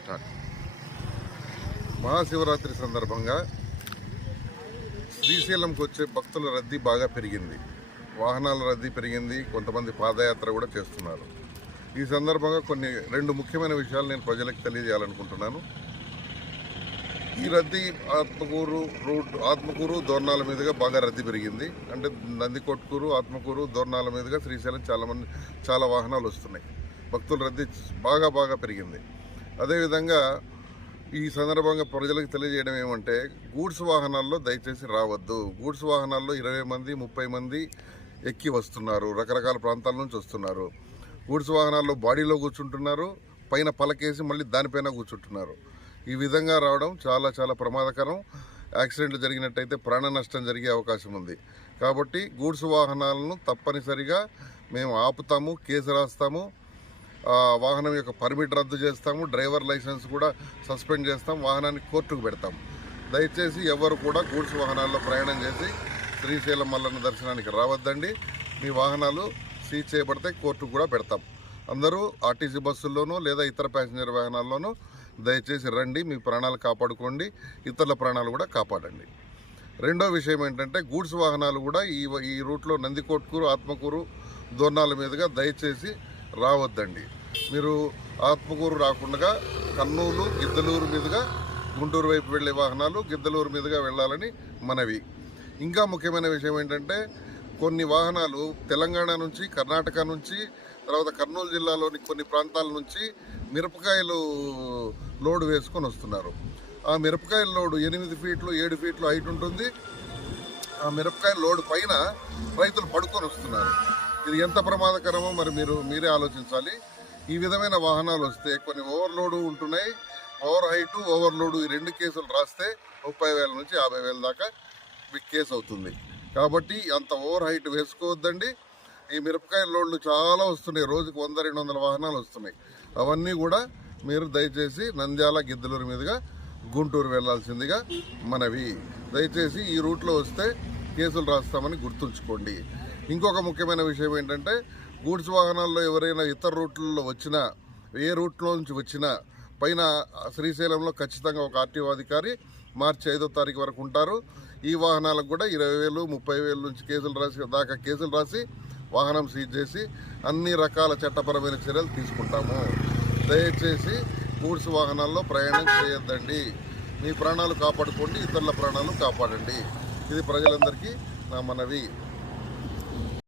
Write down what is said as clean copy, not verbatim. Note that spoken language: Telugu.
స్టార్ట్. మహాశివరాత్రి సందర్భంగా శ్రీశైలంకి వచ్చే భక్తుల రద్దీ బాగా పెరిగింది. వాహనాల రద్దీ పెరిగింది. కొంతమంది పాదయాత్ర కూడా చేస్తున్నారు. ఈ సందర్భంగా రెండు ముఖ్యమైన విషయాలు నేను ప్రజలకు తెలియజేయాలనుకుంటున్నాను. ఈ రద్దీ ఆత్మకూరు దోర్నాల మీదుగా బాగా రద్దీ పెరిగింది. అంటే నందికొట్కూరు, ఆత్మకూరు, దోర్నాల మీదుగా శ్రీశైలం చాలా వాహనాలు వస్తున్నాయి. భక్తుల రద్దీ బాగా పెరిగింది. అదేవిధంగా ఈ సందర్భంగా ప్రజలకు తెలియజేయడం ఏమంటే, గూడ్స్ వాహనాల్లో దయచేసి రావద్దు. గూడ్స్ వాహనాల్లో 20 మంది 30 మంది ఎక్కి వస్తున్నారు. రకరకాల ప్రాంతాల నుంచి వస్తున్నారు. గూడ్స్ వాహనాల్లో బాడీలో కూర్చుంటున్నారు, పైన పలకేసి మళ్ళీ దానిపైన కూర్చుంటున్నారు. ఈ విధంగా రావడం చాలా ప్రమాదకరం. యాక్సిడెంట్లు జరిగినట్టయితే ప్రాణ నష్టం జరిగే అవకాశం ఉంది. కాబట్టి గూడ్స్ వాహనాలను తప్పనిసరిగా మేము ఆపుతాము, కేసు రాస్తాము, వాహనం యొక్క పర్మిట్ రద్దు చేస్తాము, డ్రైవర్ లైసెన్స్ కూడా సస్పెండ్ చేస్తాం, వాహనాన్ని కోర్టుకు పెడతాం. దయచేసి ఎవరు కూడా గూడ్స్ వాహనాల్లో ప్రయాణం చేసి శ్రీశైలం మల్లన్న దర్శనానికి రావద్దండి. మీ వాహనాలు సీజ్ చేయబడితే కోర్టుకు కూడా పెడతాం. అందరూ ఆర్టీసీ బస్సుల్లోనూ లేదా ఇతర ప్యాసింజర్ వాహనాల్లోనూ దయచేసి రండి. మీ ప్రాణాలు కాపాడుకోండి, ఇతరుల ప్రాణాలు కూడా కాపాడండి. రెండో విషయం ఏంటంటే, గూడ్స్ వాహనాలు కూడా ఈ రూట్లో నందికొట్కూరు, ఆత్మకూరు, దోర్నాల మీదుగా దయచేసి రావద్దండి. మీరు ఆత్మకూరు రాకుండా కర్నూలు, గిద్దలూరు మీదుగా గుంటూరు వైపు వెళ్ళే వాహనాలు గిద్దలూరు మీదుగా వెళ్ళాలని మనవి. ఇంకా ముఖ్యమైన విషయం ఏంటంటే, కొన్ని వాహనాలు తెలంగాణ నుంచి, కర్ణాటక నుంచి, తర్వాత కర్నూలు జిల్లాలోని కొన్ని ప్రాంతాల నుంచి మిరపకాయలు లోడ్ వేసుకొని వస్తున్నారు. ఆ మిరపకాయల లోడు 8 ఫీట్లు 7 ఫీట్లు హైట్ ఉంటుంది. ఆ మిరపకాయల లోడు పైన రైతులు పడుకొని వస్తున్నారు. ఇది ఎంత ప్రమాదకరమో మరి మీరే ఆలోచించాలి. ఈ విధమైన వాహనాలు వస్తే కొన్ని ఓవర్లోడు ఉంటున్నాయి. ఓవర్ హైటు, ఓవర్లోడు, ఈ 2 కేసులు రాస్తే 30,000 నుంచి 50,000 దాకా కేసు అవుతుంది. కాబట్టి అంత ఓవర్ హైట్ వేసుకోవద్దండి. ఈ మిరపకాయ లోడ్లు చాలా వస్తున్నాయి. రోజుకు 100-200 వాహనాలు వస్తున్నాయి. అవన్నీ కూడా మీరు దయచేసి నంద్యాల, గిద్దలూరు మీదుగా గుంటూరు వెళ్లాల్సిందిగా మనవి. దయచేసి ఈ రూట్లో వస్తే కేసులు రాస్తామని గుర్తుంచుకోండి. ఇంకొక ముఖ్యమైన విషయం ఏంటంటే, గూడ్స్ వాహనాల్లో ఎవరైనా ఇతర రూట్లలో వచ్చినా, ఏ రూట్లో నుంచి వచ్చినా పైన శ్రీశైలంలో ఖచ్చితంగా ఒక ఆర్టీఓ అధికారి మార్చి 5వ తారీఖు వరకు ఉంటారు. ఈ వాహనాలకు కూడా 20,000 30,000 నుంచి కేసులు రాసి వాహనం సీజ్ చేసి అన్ని రకాల చట్టపరమైన చర్యలు తీసుకుంటాము. దయచేసి గూడ్స్ వాహనాల్లో ప్రయాణం చేయొద్దండి. మీ ప్రాణాలు కాపాడుకోండి, ఇతరుల ప్రాణాలు కాపాడండి. ఇది ప్రజలందరికీ నా మనవి.